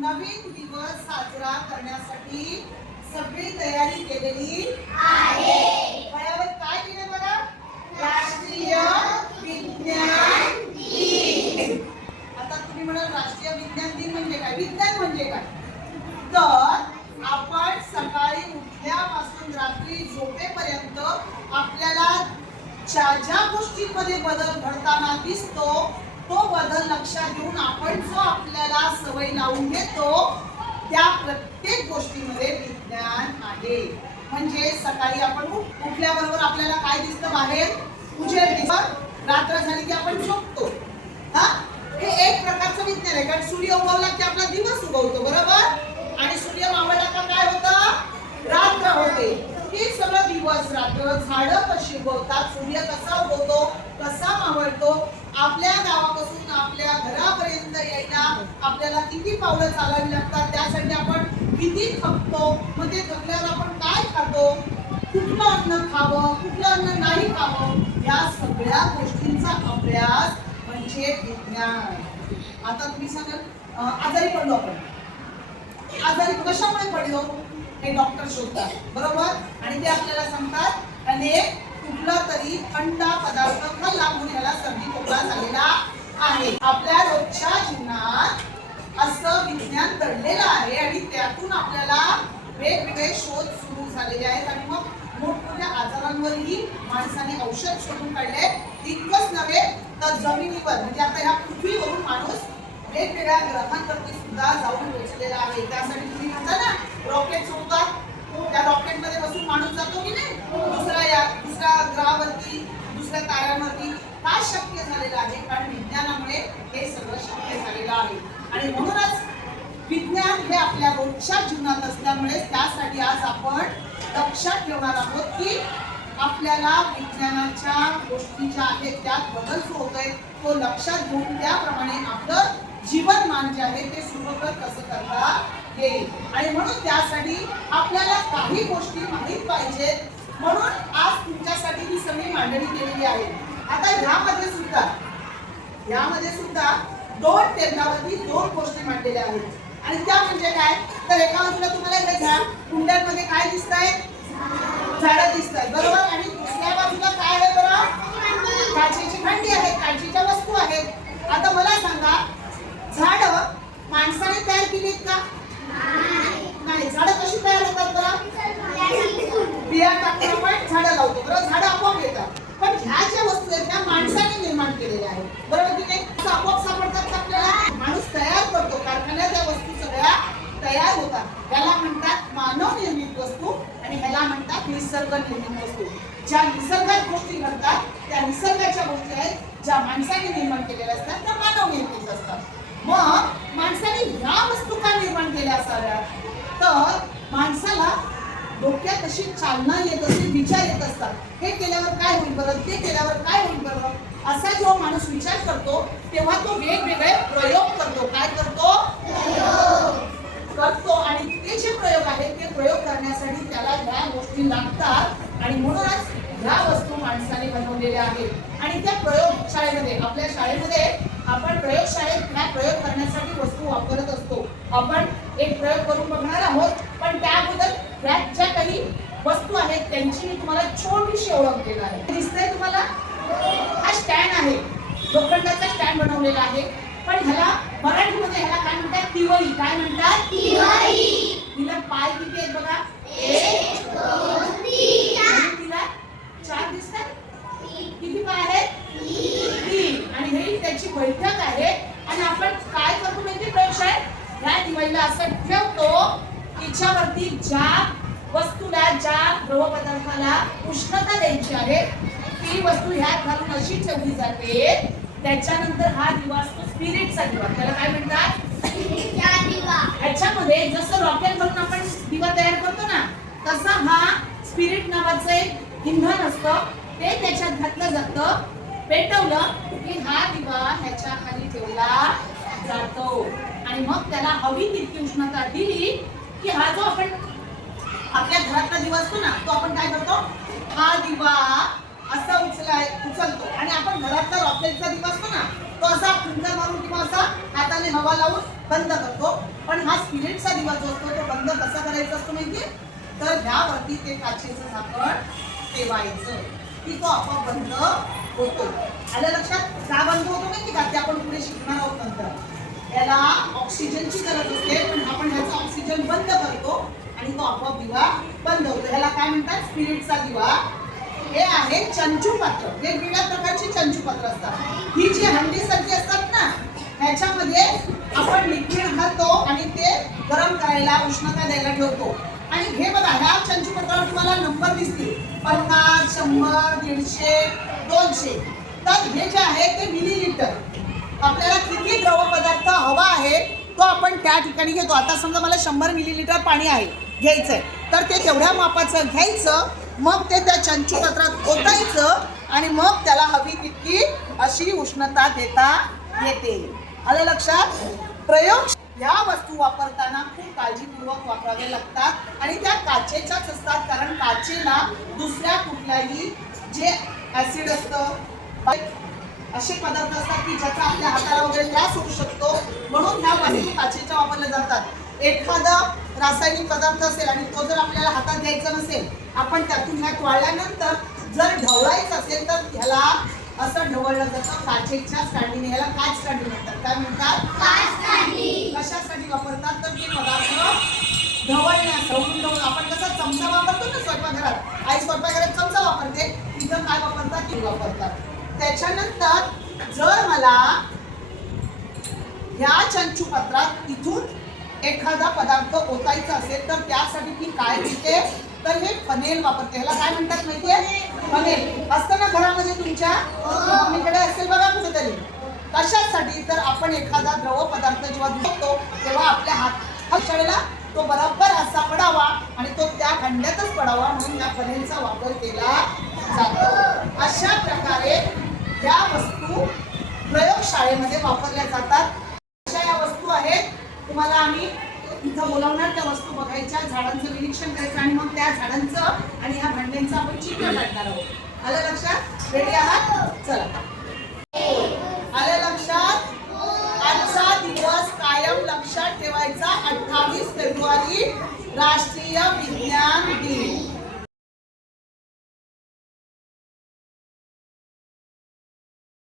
नवीन दिवस साजरा करण्यासाठी सगळी तयारी केलेली आहे. फळ्यावर काय लिहिलंय बघा? राष्ट्रीय विज्ञान दिन. आता तुम्ही म्हणाल राष्ट्रीय विज्ञान दिन म्हणजे काय? विज्ञान म्हणजे काय? तर आपण सकाळी उठल्यापासून रात्री झोपेपर्यंत आपल्याला ज्या गोष्टींमध्ये बदल घडताना दिसतो तो बदल लक्षात घेऊन आपण जो आपल्याला सवय लावून घेतो त्या प्रत्येक गोष्टीमध्ये विज्ञान आहे. म्हणजे सकाळी आपण उठल्याबरोबर आपल्याला काय दिसतं? बाहेर उजेड दिसतं. रात्र झाली की आपण झोपतो. हे एक प्रकारचं विज्ञान आहे. कारण सूर्य उगवला की आपला दिवस उगवतो, बरोबर? आणि सूर्य मावळला का काय होतं? रात्र होते. हे सगळं दिवस रात्र. झाडं कशी उगवतात, सूर्य कसा उगवतो, कसा मावळतो, आपल्या गावापासून आपल्या घरापर्यंत यायला आपल्याला किती पावलं चालावी लागतात, त्यासाठी आपण किती थकतो, मग ते थकल्यावर आपण काय खातो, कुठलं अन्न खावं, कुठलं अन्न नाही खावं, या सगळ्या गोष्टींचा अभ्यास म्हणजे विज्ञान. आता तुम्ही सांगाल आजारी पडलो आपण. आजारी कशामुळे पडलो हे डॉक्टर शोधतात, बरोबर? आणि ते आपल्याला सांगतात अनेक कुठला तरी थंड पदार्थ खाल्ला म्हणून याला सर्दी खोकला झालेला आहे. आपल्या रोजच्या जीवनात असं विज्ञान दडलेलं आहे आणि त्यातून आपल्याला वेगवेगळे शोध सुरू झालेले आहेत. आणि मग मोठमोठ्या आजारांवरही माणसाने औषध शोधून काढले. इतकंच नव्हे तर जमिनीवर म्हणजे आता ह्या पृथ्वीवरून माणूस वेगवेगळ्या ग्रहांवरती सुद्धा जाऊन पोहोचलेला आहे. त्यासाठी तुम्ही म्हणता ना रॉकेट सोडतात, त्या रॉकेट मध्ये बसून माणूस जातो की नाही दुसऱ्या ग्रहावरती, दुसऱ्या ताऱ्यांवरती. काय शक्य झालेलं आहे? कारण विज्ञानामुळे हे सगळं शक्य झालेलं आहे. आणि म्हणूनच विज्ञान हे आपल्या रोजच्या जीवनात असल्यामुळे त्यासाठी आज आपण लक्षात ठेवणार आहोत की आपल्याला विज्ञानाच्या गोष्टी ज्या आहेत त्यात बदल जो होतोय तो लक्षात घेऊन त्याप्रमाणे आपलं जीवनमान जे आहे ते सुखकर कसं करता येईल. आणि म्हणून त्यासाठी आपल्याला काही गोष्टी माहीत पाहिजेत. म्हणून आज तुमच्यासाठी ही सगळी मांडणी केलेली आहे. आता यामध्ये सुद्धा दोन टेबलावरती दोन गोष्टी मांडलेल्या आहेत. आणि त्या म्हणजे काय? तर एका बाजूला तुम्हाला हे घ्या कुंड्यांमध्ये काय दिसत आहे? झाडं दिसत आहेत, बरोबर? आणि दुसऱ्या बाजूला काय आहे बरं? काचेची भांडी आहेत, काचेच्या वस्तू आहेत. आता मला सांगा झाडं माणसाने तयार केलीत का? नाही. झाडं कशी तयार होतात बरं? बिया टाकून आपण झाडं लावतो, बरोबर? झाडं आपोआप येतात. पण ह्या ज्या वस्तू आहेत त्या माणसाने निर्माण केलेल्या आहेत, बरोबर की नाही? आपोआप सापडतात आपल्याला. माणूस तयार करतो, कारखान्यात त्या वस्तू सगळ्या तयार होतात. त्याला म्हणतात मानव निर्मित वस्तू आणि ह्याला म्हणतात निसर्ग निर्मित वस्तू. ज्या निसर्गात गोष्टी घडतात त्या निसर्गाच्या गोष्टी आहेत, ज्या माणसाने निर्माण केलेल्या असतात त्या मानव निर्मित असतात. मग माणसाने ह्या वस्तू का निर्माण केल्या असाव्यात? तर माणसाला डोक्यात अशी चालना येत असते, विचार येत असतात. हे केल्यावर काय होईल बरं, ते केल्यावर काय होईल बरं, असा जेव्हा माणूस विचार करतो तेव्हा तो वेगवेगळे प्रयोग करतो. काय करतो? आणि ते जे प्रयोग आहेत ते प्रयोग करण्यासाठी त्याला ह्या गोष्टी लागतात. आणि म्हणूनच ह्या वस्तू माणसाने बनवलेल्या आहेत. आणि त्या प्रयोगशाळेमध्ये आपल्या शाळेमध्ये आपण प्रयोगशाळेत ह्या प्रयोग करण्यासाठी वस्तू वापरत असतो. आपण एक प्रयोग करून बघणार आहोत, पण त्या अगोदर ह्यात ज्या काही वस्तू आहेत त्यांची मी तुम्हाला छोटीशी ओळख देणार आहे. दिसतंय तुम्हाला? हा स्टँड आहे, लोखंडाचा स्टँड बनवलेला आहे. पण ह्याला मराठीमध्ये ह्याला काय म्हणतात? तिवरी. काय म्हणतात? तिवरी. तिला पाय किती आहेत बघा? 1 2 3. तिला 4 दिसतात? किती पाय आहेत? 3. आणि हे त्याची बैठक आहे. आणि आपण काय करतो माहिती प्रयोगशाळेत? ह्या दिवाळीला असं ठेवतो तिच्यावरती ज्या वस्तूला, ज्या द्रव पदार्थाला उष्णता द्यायची आहे ती वस्तू ह्यात घालून अशी ठेवली जाते. त्याच्यानंतर हा दिवा असतो स्पिरिटचा दिवा. त्याला काय म्हणतात? ह्याच्यामध्ये जसं रॉकेट घालून आपण दिवा तयार करतो ना तसा हा स्पिरिट नावाचं एक इंधन असतं. ते त्याच्यात घातलं जातं, पेटवलं की हा दिवा ह्याच्या खाली ठेवला जातो. आणि मग त्याला हवी तितकी उष्णता दिली की हा जो आपण आपल्या घरातला दिवा असतो ना तो आपण काय करतो? हा दिवा असा उचलतो आणि आपण घरातला रॉकेटचा दिवा असतो ना तो असा फुंकर मारून किंवा असा हाताने हवा लावून बंद करतो. पण हा स्पिरिटचा दिवा जो असतो तो बंद कसा करायचा असतो माहितीये? तर ह्यावरती ते काचेचं झाकण ठेवायचं की तो आपोआप बंद होतो. आलं लक्षात? का बंद होतो माहिती का? ते आपण पुढे शिकणार आहोत नंतर. याला ऑक्सिजनची गरज असते, पण आपण ह्याचा ऑक्सिजन बंद करतो आणि तो आपोआप दिवा बंद होतो. ह्याला काय म्हणतात? स्पिरिटचा दिवा. हे आहे चंचू पात्र. वेगवेगळ्या प्रकारची चंचू पात्र असतात. ही जी हंडीसारखी असतात ना, ह्याच्यामध्ये आपण लिक्विड घालतो आणि ते गरम करायला, उष्णता द्यायला ठेवतो. आणि हे बघा, ह्या चंचू पत्रावर तुम्हाला नंबर दिसतील 50, 100, 150, 200. तर हे जे आहे ते मिलीलिटर. आपल्याला किती द्रव पदार्थ हवा आहे तो आपण त्या ठिकाणी घेतो. आता समजा मला 100 मिलीलिटर पाणी आहे घ्यायचंय, तर ते तेवढ्या मापाचं घ्यायचं, मग ते त्या चंचू पत्रात ओतायचं आणि मग त्याला हवी तितकी अशी उष्णता देता येते. आलं लक्षात? प्रयोग या वस्तू वापरताना खूप काळजीपूर्वक वापराव्या लागतात आणि त्या काचेच्याच असतात, कारण काचेला दुसऱ्या कुठल्याही जे ऍसिड असतं, असे पदार्थ असतात की ज्याचा आपल्या हाताला वगैरे त्रास होऊ शकतो, म्हणून ह्या वस्तू काचेच्या वापरल्या जातात. एखादा रासायनिक पदार्थ असेल आणि तो जर आपल्याला हातात घ्यायचा नसेल, आपण त्यातून ह्यात वाळल्यानंतर जर ढवळायचं असेल तर ह्याला असं ढवळलं जातं काचेच्या स्टँडीने. ह्याला काच स्टँडी म्हणतात. काय म्हणतात? कशासाठी वापरतात? तर ते पदार्थ ढवळून आपण कसा चमचा वापरतो ना स्वयंपाकघरात, आई स्वयंपाकघरात चमचा वापरते, तिथं काय वापरतात? ती वापरतात. त्याच्यानंतर जर मला ह्या चंचू पत्रात इथून एखादा पदार्थ ओतायचा असेल तर त्यासाठी ती काय घेते? तर हे फनेल वापरते. ह्याला काय म्हणतात माहितीये? फनेल. असतं ना घरामध्ये तुमच्या, मम्मीकडे असेल बघा कुठेतरी. कशासाठी? तर आपण एखादा द्रव पदार्थ जेव्हा धुतो तेव्हा आपल्या हाताला तो बरोबर असा पडावा आणि तो त्या खंड्यातच पडावा, म्हणून या फनेलचा वापर केला जातो. अशा प्रकारे या वस्तू प्रयोगशाळेमध्ये वापरल्या जातात. अशा या वस्तू आहेत. तुम्हाला आम्ही इथं बोलावणार, त्या वस्तू बघायच्या, झाडांचं निरीक्षण करायचं आणि मग त्या झाडांचं आणि ह्या भांड्यांचं आपण चित्र काढणार आहोत. आलं लक्षात? रेडी आहात? चला. आलं लक्षात? आजचा दिवस कायम लक्षात ठेवायचा. 28 फेब्रुवारी राष्ट्रीय विज्ञान दिन.